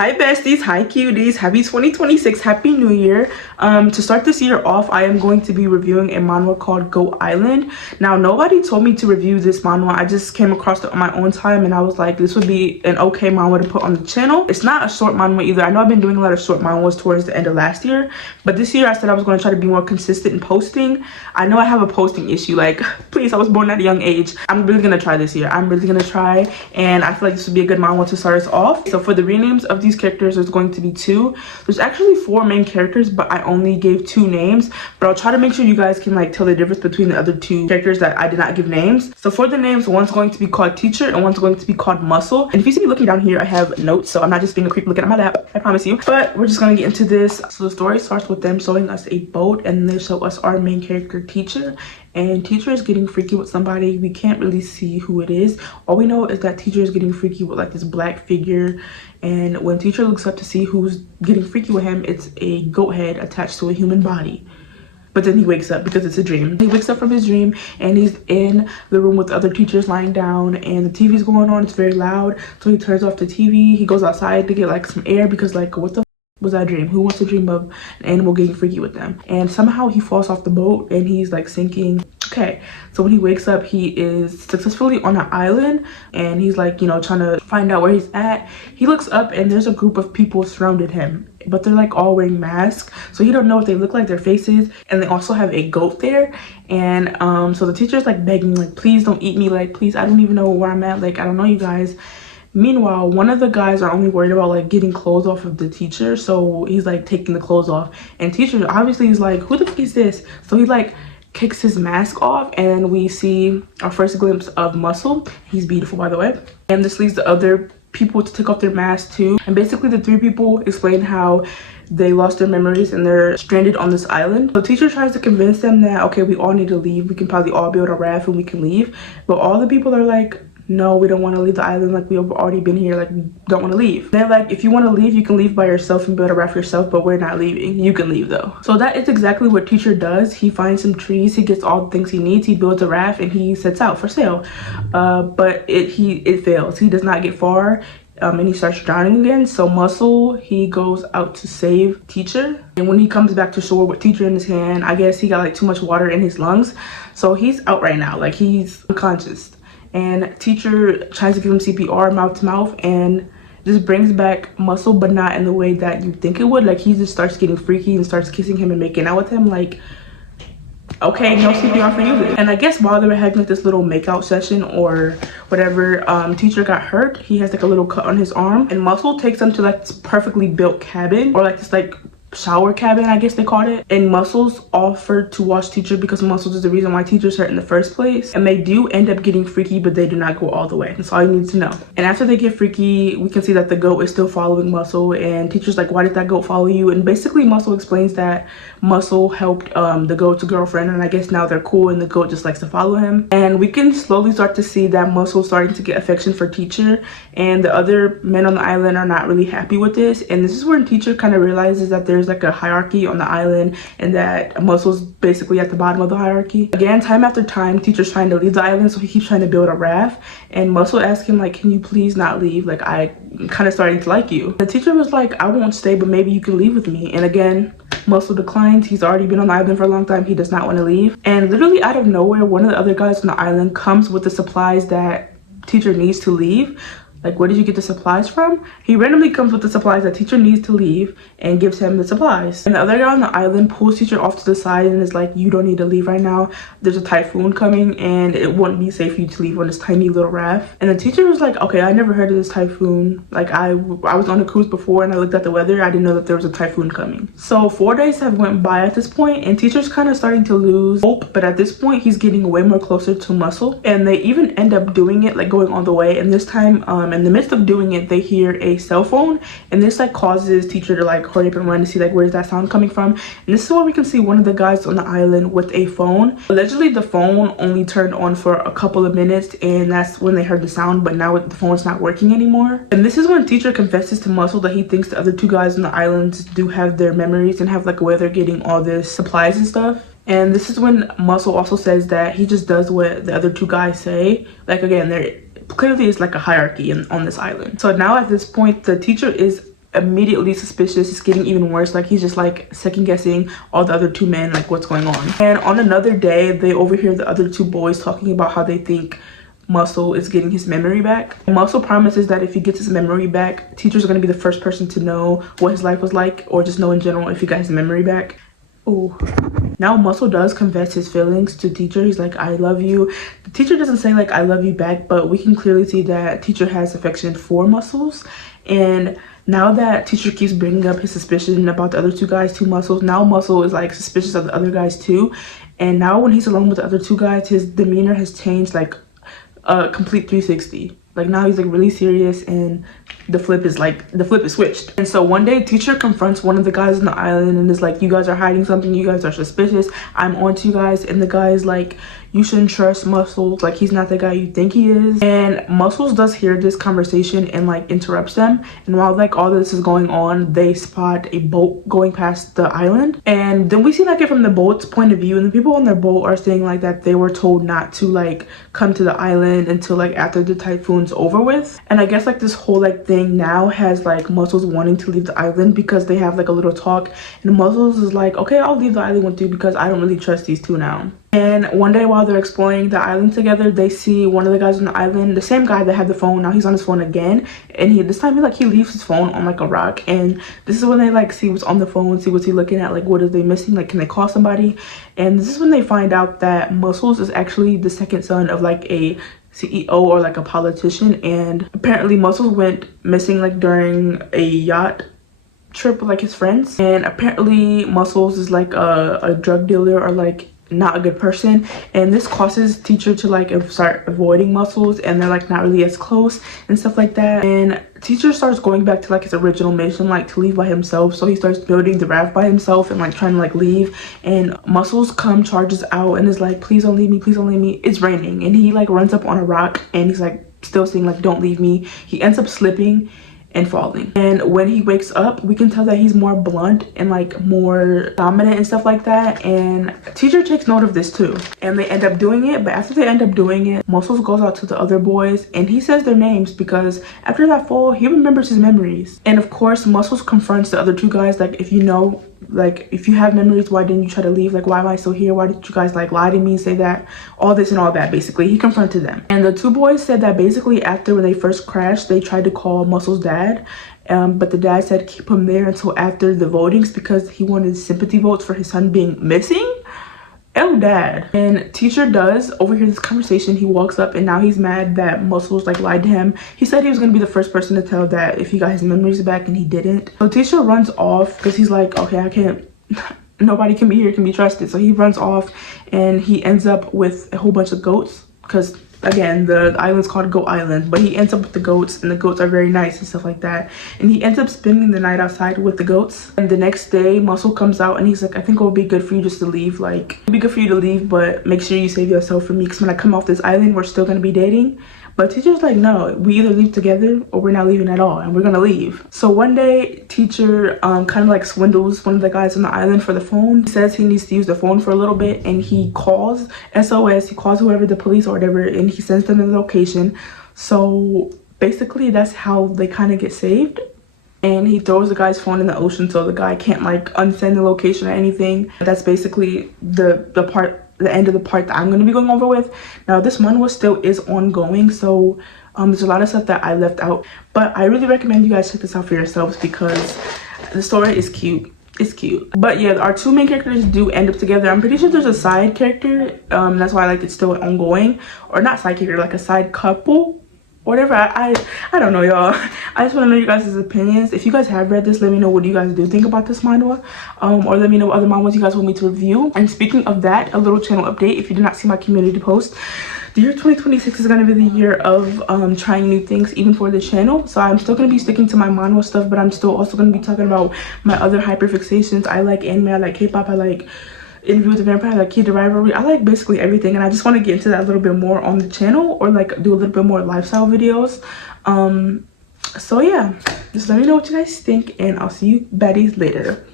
Hi besties, hi cuties, happy 2026, happy new year. To start this year off, I am going to be reviewing a manhwa called Go Island. Now, nobody told me to review this manhwa. I just came across it on my own time and I was like, this would be an okay manhwa to put on the channel. It's not a short manhwa either. I know I've been doing a lot of short manhwas towards the end of last year, but this year I said I was going to try to be more consistent in posting. I know I have a posting issue, like, please, I was born at a young age. I'm really gonna try this year. I'm really gonna try, and I feel like this would be a good manhwa to start us off. So for the renames of these characters, there's going to be two. There's actually 4 main characters, but I only gave 2 names, but I'll try to make sure you guys can like tell the difference between the other 2 characters that I did not give names. So for the names, one's going to be called Teacher and one's going to be called Muscle. And if you see me looking down here, I have notes, so I'm not just being a creep looking at my lap, I promise you. But we're just gonna get into this. So the story starts with them showing us a boat, and they show us our main character Teacher, and Teacher is getting freaky with somebody. We can't really see who it is. All we know is that Teacher is getting freaky with like this black figure, and when Teacher looks up to see who's getting freaky with him, it's a goat head attached to a human body. But then he wakes up because it's a dream. He wakes up from his dream and he's in the room with other teachers lying down, and the TV's going on. It's very loud, so he turns off the TV. He goes outside to get like some air because like, what the was that dream? Who wants to dream of an animal getting freaky with them? And somehow he falls off the boat and he's like sinking. Okay, so when he wakes up, he is successfully on an island, and he's like, you know, trying to find out where he's at. He looks up and there's a group of people surrounded him, but they're like all wearing masks, so he don't know what they look like, their faces. And they also have a goat there, and so the teacher's like begging, like, please don't eat me, like, please, I don't even know where I'm at, like, I don't know you guys. Meanwhile, one of the guys are only worried about like getting clothes off of the teacher, so he's like taking the clothes off, and Teacher obviously is like, who the fuck is this? So he like kicks his mask off, and we see our first glimpse of Muscle. He's beautiful, by the way, and this leads the other people to take off their masks too. And basically the 3 people explain how they lost their memories and they're stranded on this island. The teacher tries to convince them that, okay, we all need to leave, we can probably all build a raft and we can leave, but all the people are like, no, we don't want to leave the island, like we've already been here, like we don't want to leave. They're like, if you want to leave, you can leave by yourself and build a raft yourself, but we're not leaving. You can leave though. So that is exactly what Teacher does. He finds some trees, he gets all the things he needs, he builds a raft, and he sets out for sail. But it fails. He does not get far, and he starts drowning again. So Muscle, he goes out to save Teacher, and when he comes back to shore with Teacher in his hand, I guess he got like too much water in his lungs, so he's out right now, like he's unconscious. And Teacher tries to give him CPR mouth to mouth, and this brings back Muscle, but not in the way that you think it would. Like he just starts getting freaky and starts kissing him and making out with him, like, okay, no CPR for you. And I guess while they were having like this little makeout session or whatever, Teacher got hurt. He has like a little cut on his arm, and Muscle takes him to like this perfectly built cabin, or like this like shower cabin, I guess they called it. And Muscles offered to watch Teacher because Muscles is the reason why Teacher's hurt in the first place. And they do end up getting freaky, but they do not go all the way. That's all you need to know. And after they get freaky, we can see that the goat is still following Muscle, and Teacher's like, why did that goat follow you? And basically Muscle explains that Muscle helped the goat's girlfriend, and I guess now they're cool, and the goat just likes to follow him. And we can slowly start to see that Muscle's starting to get affection for Teacher, and the other men on the island are not really happy with this. And this is when Teacher kind of realizes that there's like a hierarchy on the island, and that Muscle's basically at the bottom of the hierarchy. Again, time after time, Teacher's trying to leave the island, so he keeps trying to build a raft, and Muscle asks him like, can you please not leave? Like, I'm kind of starting to like you. The Teacher was like, I won't stay, but maybe you can leave with me. And again, Muscle declines. He's already been on the island for a long time. He does not want to leave. And literally out of nowhere, one of the other guys on the island comes with the supplies that Teacher needs to leave. Like, where did you get the supplies from? He randomly comes with the supplies that Teacher needs to leave and gives him the supplies. And the other guy on the island pulls Teacher off to the side and is like, you don't need to leave right now. There's a typhoon coming and it wouldn't be safe for you to leave on this tiny little raft. And the Teacher was like, okay, I never heard of this typhoon. Like, I was on a cruise before and I looked at the weather. I didn't know that there was a typhoon coming. So 4 days have went by at this point, and Teacher's kind of starting to lose hope. But at this point, he's getting way more closer to Muscle. And they even end up doing it, like going all the way. And this time, in the midst of doing it, they hear a cell phone, and this like causes Teacher to like hurry up and run to see like where's that sound coming from. And this is where we can see one of the guys on the island with a phone. Allegedly the phone only turned on for a couple of minutes, and that's when they heard the sound, but now the phone's not working anymore. And this is when Teacher confesses to Muscle that he thinks the other 2 guys on the island do have their memories and have like where they're getting all this supplies and stuff. And this is when Muscle also says that he just does what the other 2 guys say. Like, again, there clearly is like a hierarchy on this island. So now at this point, the Teacher is immediately suspicious. It's getting even worse. Like he's just like second guessing all the other two men, like what's going on. And on another day, they overhear the other two boys talking about how they think Muscle is getting his memory back. Muscle promises that if he gets his memory back, teachers are going to be the first person to know what his life was like, or just know in general if he got his memory back. Oh, now Muscle does confess his feelings to teacher. He's like, I love you. The teacher doesn't say like I love you back, but we can clearly see that teacher has affection for Muscles. And now that teacher keeps bringing up his suspicion about the other two guys to Muscles, now Muscle is like suspicious of the other guys too. And now when he's alone with the other two guys, his demeanor has changed like a complete 360. Like now he's like really serious, and the flip is switched. And so one day teacher confronts one of the guys on the island and is like, you guys are hiding something, you guys are suspicious, I'm on to you guys. And the guy is like, you shouldn't trust Muscles, like he's not the guy you think he is. And Muscles does hear this conversation and like interrupts them. And while like all this is going on, they spot a boat going past the island, and then we see like it from the boat's point of view, and the people on their boat are saying like that they were told not to like come to the island until like after the typhoon's over with. And I guess like this whole like thing now has like Muscles wanting to leave the island because they have like a little talk, and Muscles is like, okay, I'll leave the island with you because I don't really trust these two now. And one day while they're exploring the island together, they see one of the guys on the island, the same guy that had the phone. Now he's on his phone again, and this time he leaves his phone on like a rock. And this is when they like see what's on the phone, see what's he looking at, like what are they missing, like can they call somebody. And this is when they find out that Muscles is actually the second son of like a CEO or like a politician. And apparently Muscles went missing like during a yacht trip with like his friends, and apparently Muscles is like a drug dealer or like not a good person, and this causes teacher to like start avoiding Muscles, and they're like not really as close and stuff like that. And teacher starts going back to like his original mission, like to leave by himself. So he starts building the raft by himself and like trying to like leave, and Muscles charges out and is like, please don't leave me, please don't leave me. It's raining, and he like runs up on a rock, and he's like still saying like don't leave me. He ends up slipping and falling, and when he wakes up we can tell that he's more blunt and like more dominant and stuff like that. And teacher takes note of this too, and they end up doing it. But after they end up doing it, Muscles goes out to the other boys and he says their names, because after that fall he remembers his memories. And of course Muscles confronts the other two guys, like, if you know, like if you have memories, why didn't you try to leave? Like, why am I still here? Why did you guys like lie to me and say that, all this and all that? Basically he confronted them, and the two boys said that basically after when they first crashed, they tried to call Muscles' dad, but the dad said keep him there until after the votings because he wanted sympathy votes for his son being missing. Oh, dad. And teacher does overhear this conversation. He walks up, and now he's mad that Muscles like lied to him. He said he was gonna be the first person to tell that if he got his memories back, and he didn't. So teacher runs off because he's like, okay, I can't, nobody can be here, can be trusted. So he runs off, and he ends up with a whole bunch of goats, because again the island's called Goat Island, but he ends up with the goats, and the goats are very nice and stuff like that. And he ends up spending the night outside with the goats. And the next day Muscle comes out and he's like, I think it would be good for you just to leave, like it'd be good for you to leave, but make sure you save yourself for me, because when I come off this island we're still gonna be dating. But teacher's like, no, we either leave together or we're not leaving at all, and we're gonna leave. So one day teacher kind of like swindles one of the guys on the island for the phone. He says he needs to use the phone for a little bit, and he calls SOS, he calls whoever, the police or whatever, and he sends them the location. So basically that's how they kind of get saved. And he throws the guy's phone in the ocean so the guy can't like unsend the location or anything. That's basically the end of the part that I'm going to be going over with. Now this manhwa still is ongoing, so there's a lot of stuff that I left out, but I really recommend you guys check this out for yourselves because the story is cute. It's cute. But yeah, our two main characters do end up together. I'm pretty sure there's a side character, that's why like it's still ongoing, or not side character, like a side couple, whatever. I don't know, y'all. I just want to know you guys' opinions. If you guys have read this, let me know what you guys do think about this manhwa, or let me know what other manhwas you guys want me to review. And speaking of that, a little channel update. If you did not see my community post, the year 2026 is going to be the year of trying new things, even for the channel. So I'm still going to be sticking to my manhwa stuff, but I'm still also going to be talking about my other hyperfixations. I like anime, I like K-pop, I like Interview with the Vampire, like Key to Rivalry. I like basically everything, and I just want to get into that a little bit more on the channel, or like do a little bit more lifestyle videos. So yeah, just let me know what you guys think, and I'll see you baddies later.